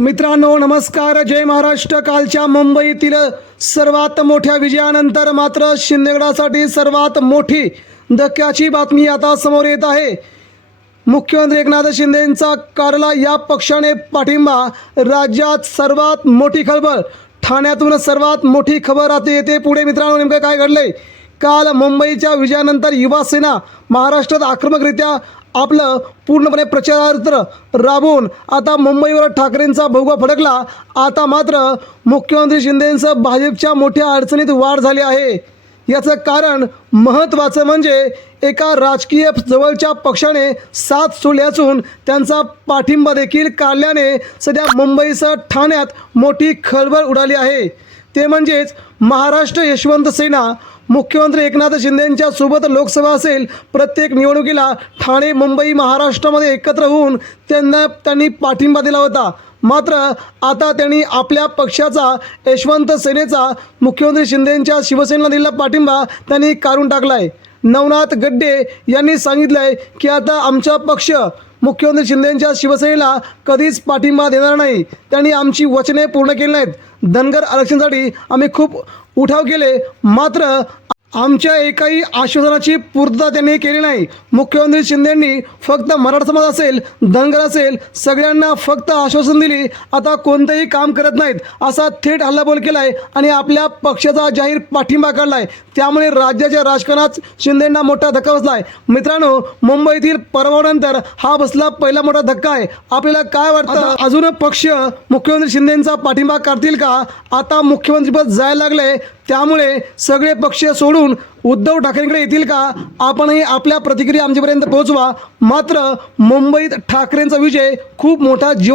मित्रांनो नमस्कार. जय महाराष्ट्र. कालच्या मुंबईतील सर्वात मोठ्या विजयानंतर मात्र शिंदेगडासाठी सर्वात मोठी धक्क्याची बातमी आता समोर येत आहे. मुख्यमंत्री एकनाथ शिंदेंचा कारला या पक्षाने पाठिंबा. राज्यात सर्वात मोठी खळबळ ठाण्यातून सर्वात मोठी खबर आता येते पुढे. मित्रांनो नेमकं काय घडलंय? काल मुंबईच्या विजयानंतर युवासेना महाराष्ट्रात आक्रमकरित्या आपलं पूर्णपणे प्रचारार्थ राबवून आता मुंबईवर ठाकरेंचा भोगा फडकला आता मात्र मुख्यमंत्री शिंदेंचं भाजपच्या मोठ्या अडचणीत वाढ झाली आहे. याचं कारण महत्त्वाचं म्हणजे एका राजकीय जवळच्या पक्षाने साथ सोडली असून त्यांचा पाठिंबा देखील काढल्याने सध्या मुंबईसह ठाण्यात मोठी खळबळ उडाली आहे. ते म्हणजेच महाराष्ट्र यशवंत सेना मुख्यमंत्री एकनाथ शिंदेंच्या सोबत लोकसभा असेल प्रत्येक निवडणुकीला ठाणे मुंबई महाराष्ट्रामध्ये एकत्र होऊन त्यांना त्यांनी पाठिंबा दिला होता. मात्र आता त्यांनी आपल्या पक्षाचा यशवंत सेनेचा मुख्यमंत्री शिंदेंच्या शिवसेनेला दिलेला पाठिंबा त्यांनी काढून टाकला आहे नवनाथ गड्डे यांनी सांगितलं आहे की आता आमचा पक्ष मुख्यमंत्री शिंदेंच्या शिवसेनेला कधीच पाठिंबा देणार नाही. त्यांनी आमची वचने पूर्ण केली नाहीत. धनगर आरक्षणासाठी आम्ही खूप उठाव केले. मात्र आमच्या एकाही आश्वासनाची पूर्तता त्यांनी केली नाही. मुख्यमंत्री शिंदेंनी फक्त मराठा समाज असेल धनगर असेल सगळ्यांना फक्त आश्वासन दिली आता कोणतंही काम करत नाहीत असा थेट हल्लाबोल केला आहे आणि आपल्या पक्षाचा जाहीर पाठिंबा काढला आहे त्यामुळे राज्याच्या राजकारणात शिंदेंना मोठा धक्का बसला आहे मित्रांनो मुंबईतील परवानंतर हा बसला पहिला मोठा धक्का आहे. आपल्याला काय वाटतं? अजून पक्ष मुख्यमंत्री शिंदेंचा पाठिंबा काढतील का? आता मुख्यमंत्रीपद जायला लागले त्यामुळे सगळे पक्ष सोडून उद्धव ठाकरेंकडे येतील का? आपणही आपल्या प्रतिक्रिया आमच्यापर्यंत पोहोचवा. मात्र मुंबईत ठाकरेंचा विजय खूप मोठा जीवन